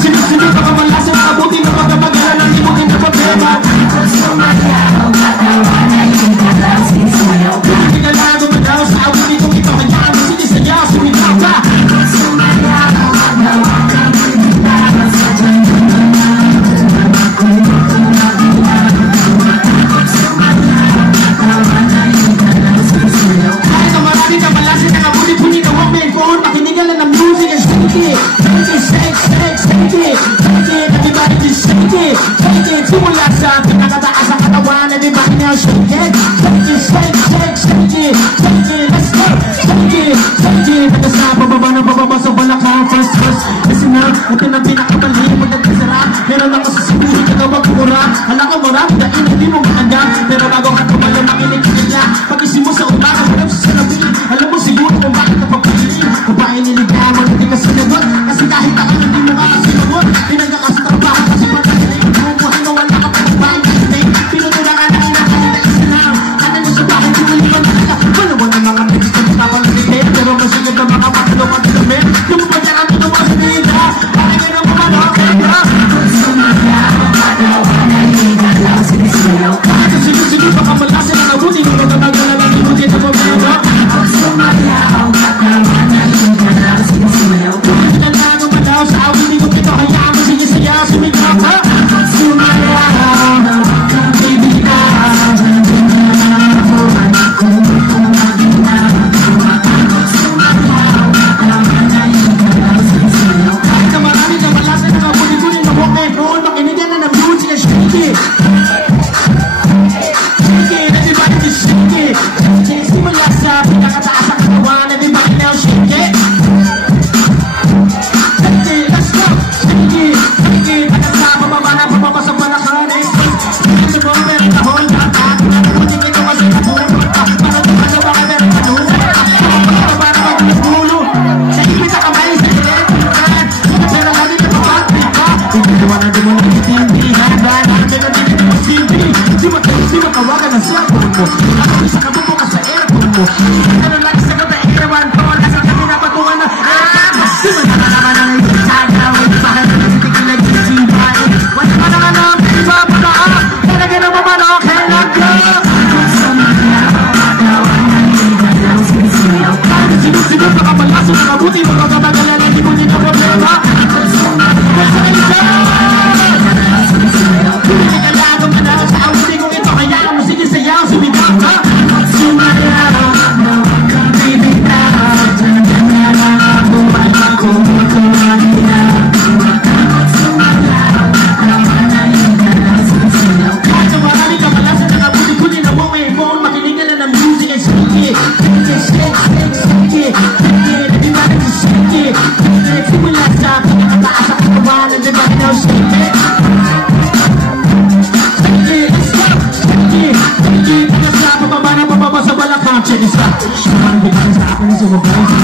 Sinusunod ka kamalasan na abuti na pagkabagalan ng limutin na problema. Hindi ka na gumadaw sa abuti kung ito hayaan mo sinisayaw, sumitaw ka. Kahit ang marami na malasin ang abuti-buti na huwag may phone, pakinigan lang ng music and shake it. Everybody just shake it. Simula sa pinakataas ang katawan. Everybody now shake it. Shake it. Let's go. Shake it. Pagkas na pababa sa balakang first. Listen up, ito na pinakamali. Magkakasarap, meron ako sa sibuhin ka gawag kumura. Hala ka mura, dahil hindi mo maganda. Pero bago ka tumalo, makinig ka niya. Pag-isip mo sa umaga, harap sa salamin. Alam mo siguro kung bakit napapagpili. Kung bakit niligawan, hindi ka sinagot. Kasi kahit ako hindi mo nga sinagot. Pinagkakastrabahan kasi pagkakalit. Bubuhay na wala ka pa ng bahay. Pinutulangan na inakalala isa lang. Ano nyo sa bakit sumalipan talaga. Wala mo ng mga mix na kapalagay. Pero masigad na mga patulong at damit. Yung pagkakaan ito mga sinita. Bakit nyo na pumanok? Bakit sinusunod baka malasin ang abuti. Kung magkabagala lang ibutin na problema. Sa awin ko ito hayaan mo sinisayaw sumigaw ka. Sumayaw baby ka. Kahit na marami na malasan ng abuti-buti na huwag may phone, makinigyan na ng music and shake it. Everybody just shake it. Simula sa pinakataas ang katawan. Everybody now shake it. Kawagan ng cellphone mo. Ako isa ka bubukas sa aircon mo. Ano lang sa gabi, ewan ko. Nasa kami napatungan na simula na naman ang isagawin. Bakit na nasitigil na gisibay. Wala ka naman ang pinababa. Talaga na mamanok. Kailan ka? Kahit sinusunod baka malaso na mabuti. Magkakabagalan ang ibunin na problema. Basta isa. Hindi ka lang gumanaw sa awin kung ito hayaan mo sinisayaw sumigaw ka. Sumayaw baby ka. Buhay ko kumagina. Kahit ang marami ka malasan ng abuti-buti na huwag may phone, makinig na ng music and shake it. Everybody just shake it. Simula sa pinakataas ang katawan. Everybody now shake it. Pababa sa balakang. Check this out. Parang bigyan sa akin sa mabay.